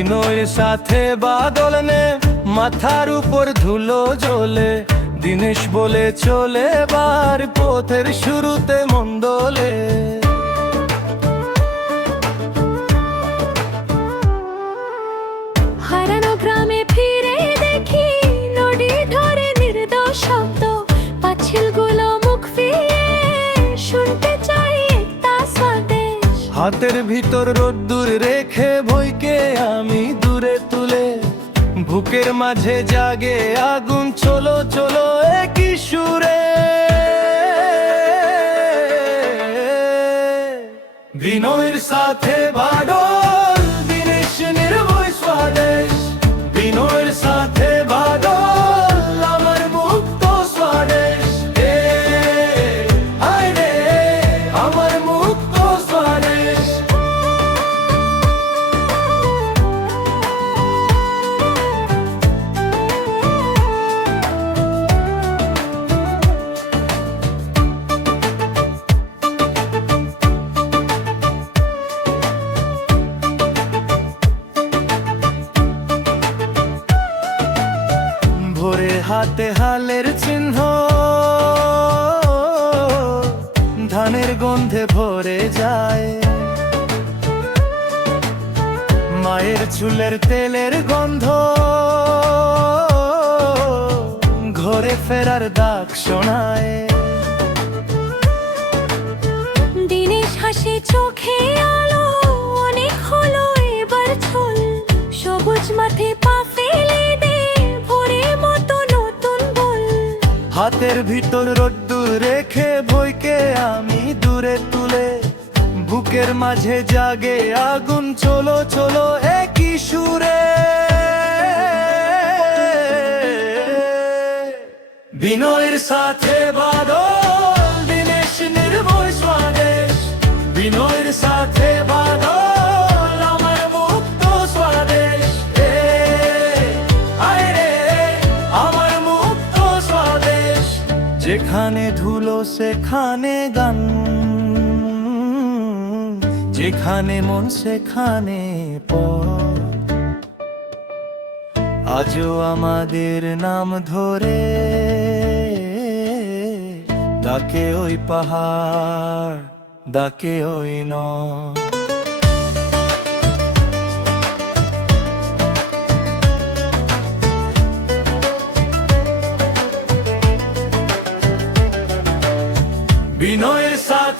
বিনয়ের সাথে বাদল নে, মাথার উপর ধুলো জ্বলে। দিনেশ বলে চলে বার পথের শুরুতে মন্দলে। হারানো গ্রামে ফিরে দেখি নদী ধরে নির্দোষ শব্দ। পাঁচিলগুলো মুখ ফিরিয়ে শুনতে চাই একটা স্বদেশ। হাতের ভিতর রোদ্দুর রেখে ভয়কে আমি দূরে তুলে। বুকের মাঝে জাগে আগুন, চলো চলো একই সুরে। বিনয়ের সাথে বাদল, দিনেশ নির্ভয় স্বদেশ। বিনয়ের সাথে বাদল, আমার মুক্ত স্বদেশ। হায় রে আমার মুক্ত স্বদেশ। ভোরে হাতে হালের চিহ্ন, ধানের গন্ধে ভরে যায়। মায়ের চুলের তেলের গন্ধ, ঘরে ফেরার ডাক শোনায়। দিনেশ হাসি চোখে আলো, অনেক হলো এবার ছল। সবুজ মাঠে পা ফেলে দে, ভোরের মতো নতুন বল। হাতের ভিতর রোদ্দুর রেখে ভয়কে আমি দূরে তুলে। বুকের মাঝে জাগে আগুন, চলো চলো একই সুরে। বিনয়ের সাথে বাদল, দিনেশ নির্ভয় স্বদেশ। বিনয়ের সাথে বাদল, আমার মুক্ত স্বদেশ। হায় রে আমার মুক্ত স্বদেশ। যেখানে ধুলো সেখানে গান, যেখানে মন সেখানে পথ। আজও আমাদের নাম ধরে ডাকে ওই পাহাড়, ডাকে ওই নদ। বিনয়ের সাথে